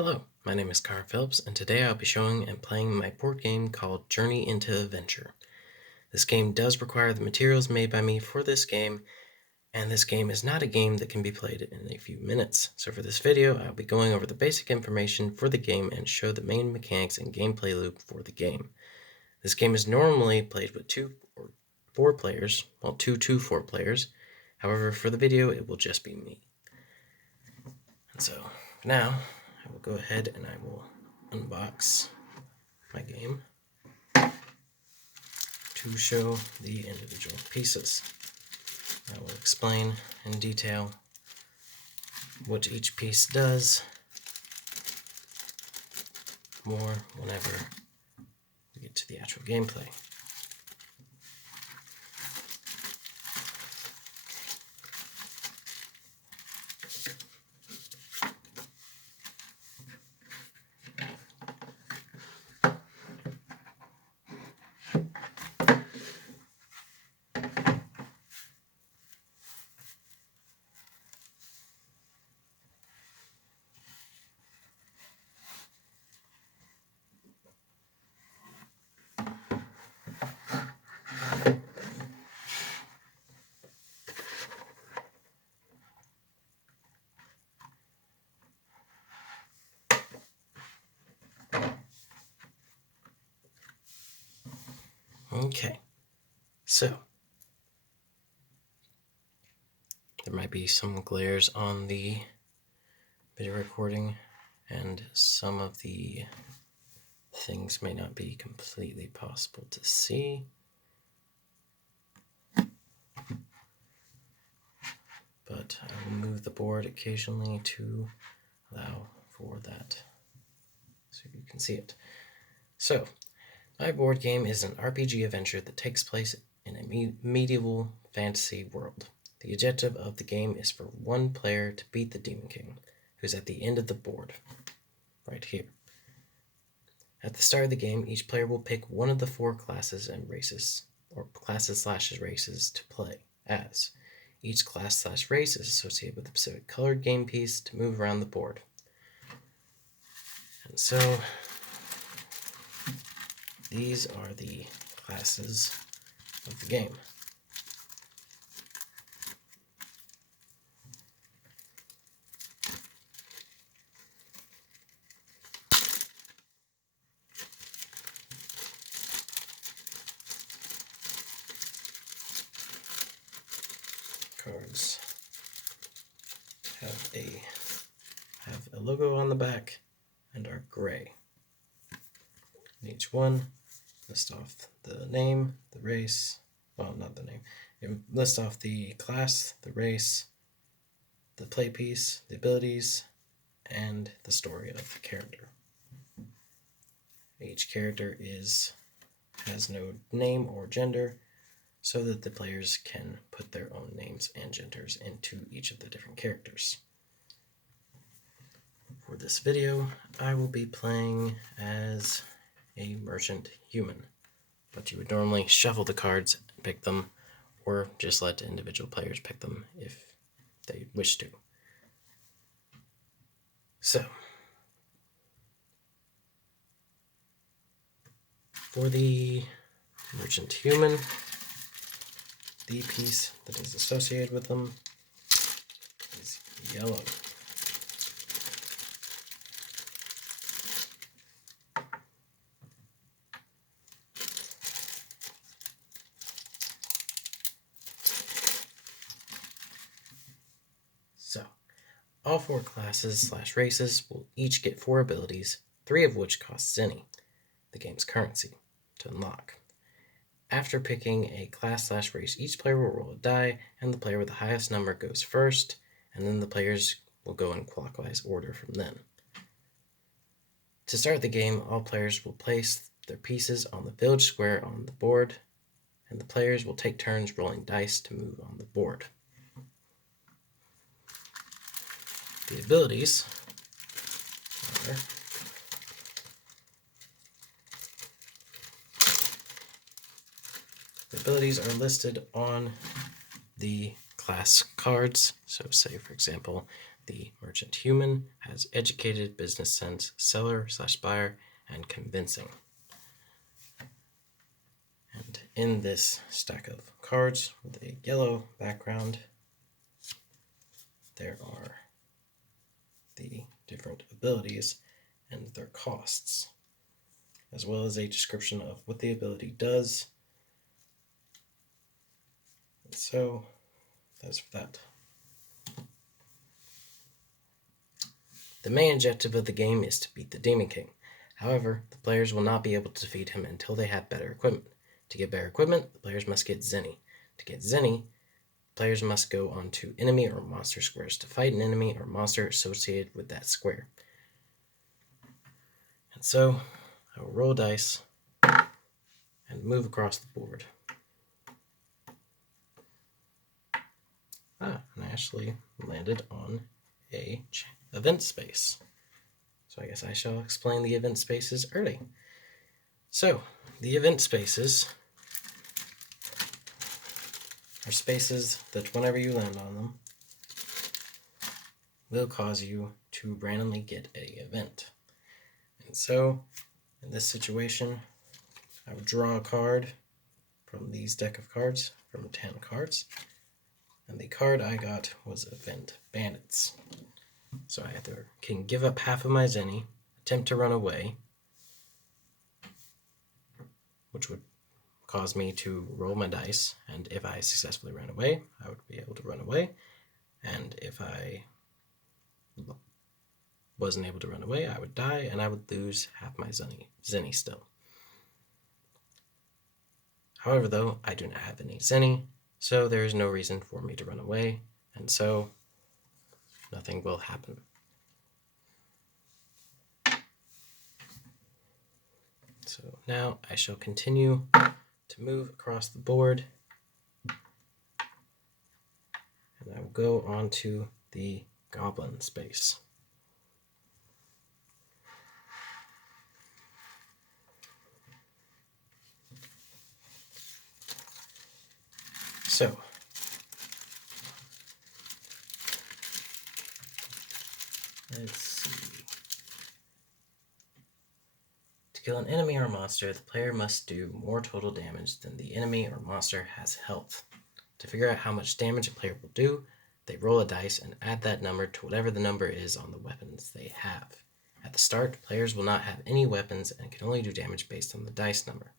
Hello, my name is Connor Phillips, and today I'll be showing and playing my board game called Journey into Adventure. This game does require the materials made by me for this game, and this game is not a game that can be played in a few minutes. So for this video, I'll be going over the basic information for the game and show the main mechanics and gameplay loop for the game. This game is normally played with 2 or 4 players, well 2 to 4 players. However, for the video, it will just be me. And so, now, I will go ahead and I will unbox my game to show the individual pieces. I will explain in detail what each piece does more whenever we get to the actual gameplay. Okay, so there might be some glares on the video recording, and some of the things may not be completely possible to see. But I will move the board occasionally to allow for that so you can see it. So, my board game is an RPG adventure that takes place in a medieval fantasy world. The objective of the game is for one player to beat the Demon King, who's at the end of the board, right here. At the start of the game, each player will pick one of the 4 classes and races, or classes/races to play as. Each class/race is associated with a specific colored game piece to move around the board. And so, these are the classes of the game. Cards have a logo on the back and are gray. And each one lists off the name, the race, well, not the name. It lists off the class, the race, the play piece, the abilities, and the story of the character. Each character has no name or gender, so that the players can put their own names and genders into each of the different characters. For this video, I will be playing as a merchant human, but you would normally shuffle the cards and pick them, or just let individual players pick them if they wish to. So, for the merchant human, the piece that is associated with them is yellow. So, all 4 classes/races will each get 4 abilities, 3 of which cost Zenny, the game's currency, to unlock. After picking a class/race, each player will roll a die, and the player with the highest number goes first, and then the players will go in clockwise order from then. To start the game, all players will place their pieces on the village square on the board, and the players will take turns rolling dice to move on the board. The abilities are listed on the class cards. So say, for example, The merchant human has educated, business sense, seller/buyer, and convincing. And in this stack of cards with a yellow background, there are the different abilities and their costs, as well as a description of what the ability does. And so that's for that. The main objective of the game is to beat the Demon King. However, the players will not be able to defeat him until they have better equipment. To get better equipment, the players must get Zenny. To get Zenny, players must go onto enemy or monster squares to fight an enemy or monster associated with that square. And so, I will roll dice and move across the board. And I actually landed on a event space. So I guess I shall explain the event spaces early. So, the event spaces are spaces that whenever you land on them will cause you to randomly get an event. And so, in this situation, I would draw a card from these deck of cards, from 10 cards, and the card I got was Event Bandits. So I either can give up half of my Zenny, attempt to run away, which would cause me to roll my dice, and if I successfully ran away, I would be able to run away, and if I wasn't able to run away, I would die, and I would lose half my Zenny still. However, though, I do not have any Zenny, so there is no reason for me to run away, and so nothing will happen. So now I shall continue to move across the board, and I will go on to the Goblin space. So, let's see. To kill an enemy or monster, the player must do more total damage than the enemy or monster has health. To figure out how much damage a player will do, they roll a dice and add that number to whatever the number is on the weapons they have. At the start, players will not have any weapons and can only do damage based on the dice number.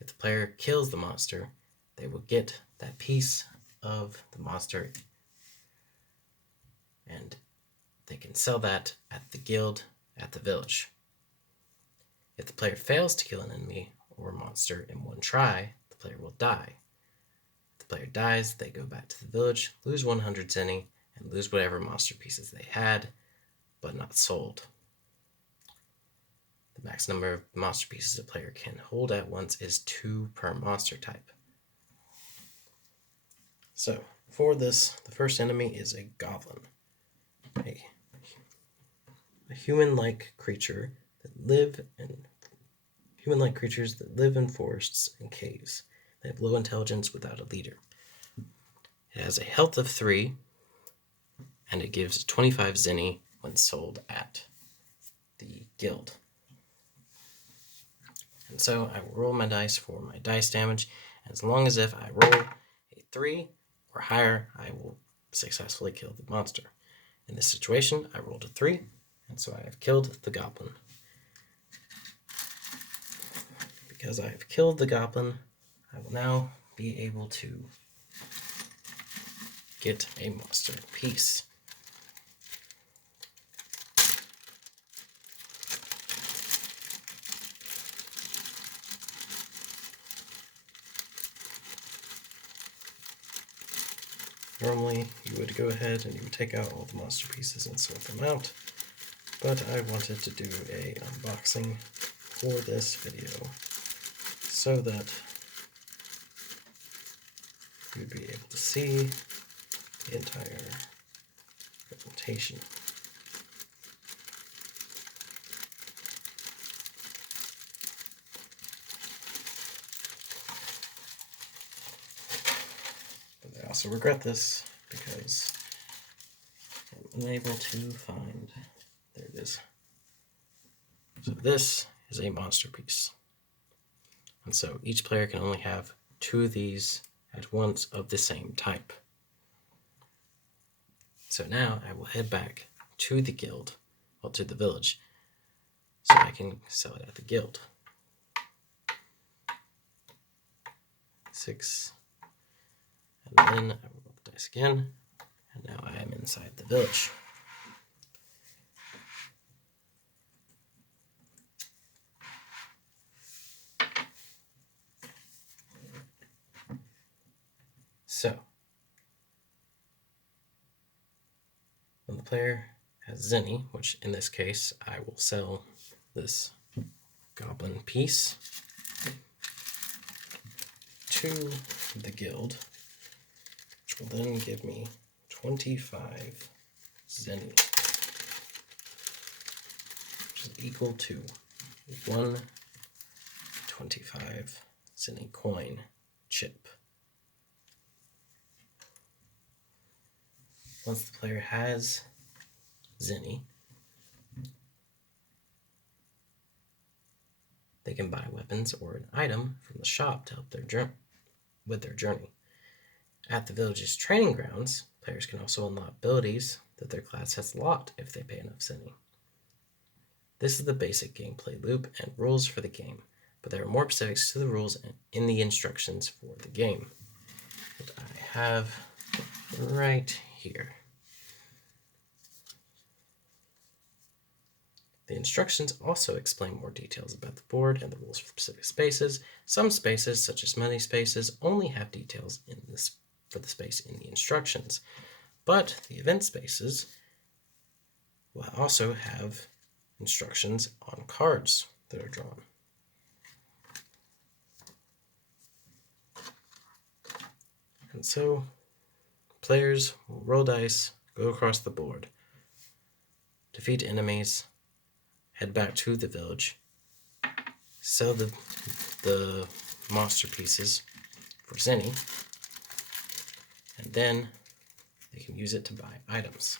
If the player kills the monster, they will get that piece of the monster, and they can sell that at the guild at the village. If the player fails to kill an enemy or monster in one try, the player will die. If the player dies, they go back to the village, lose 100 Zenny, and lose whatever monster pieces they had, but not sold. The max number of monster pieces a player can hold at once is 2 per monster type. So, for this, the first enemy is a goblin, a human-like creature human-like creatures that live in forests and caves. They have low intelligence without a leader. It has a health of 3, and it gives 25 Zenny when sold at the guild. And so I will roll my dice for my dice damage, and as long as if I roll a 3 or higher, I will successfully kill the monster. In this situation, I rolled a 3, and so I have killed the goblin. Because I have killed the goblin, I will now be able to get a monster piece. Normally, you would go ahead and you would take out all the monster pieces and sort them out, but I wanted to do a unboxing for this video so that you'd be able to see the entire presentation. But I also regret this because unable to find. There it is. So this is a monster piece. And so each player can only have 2 of these at once of the same type. So now I will head back to the guild, well, to the village, so I can sell it at the guild. 6. And then I will roll the dice again, and now I am inside the village. So, when the player has Zenny, which in this case I will sell this goblin piece to the guild, which will then give me 25 Zenny, which is equal to 125 Zenny coin chip. Once the player has Zenny, they can buy weapons or an item from the shop to help with their journey. At the village's training grounds, players can also unlock abilities that their class has locked if they pay enough Zenny. This is the basic gameplay loop and rules for the game, but there are more specifics to the rules in the instructions for the game that I have right here. The instructions also explain more details about the board and the rules for specific spaces. Some spaces, such as money spaces, only have details for the space in the instructions, but the event spaces will also have instructions on cards that are drawn. And so players will roll dice, go across the board, defeat enemies, head back to the village, sell the monster pieces for Zenny, and then they can use it to buy items,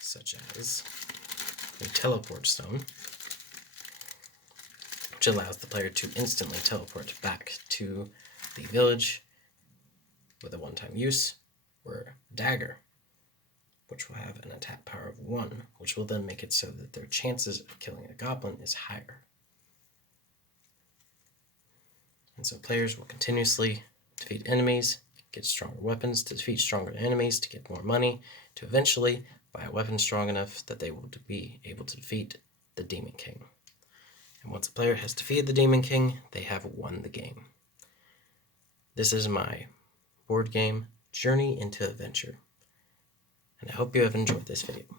such as a teleport stone, which allows the player to instantly teleport back to the village with a one-time use, or a dagger, which will have an attack power of 1, which will then make it so that their chances of killing a goblin is higher. And so players will continuously defeat enemies, get stronger weapons to defeat stronger enemies, to get more money, to eventually buy a weapon strong enough that they will be able to defeat the Demon King. And once a player has defeated the Demon King, they have won the game. This is my board game, Journey into Adventure, and I hope you have enjoyed this video.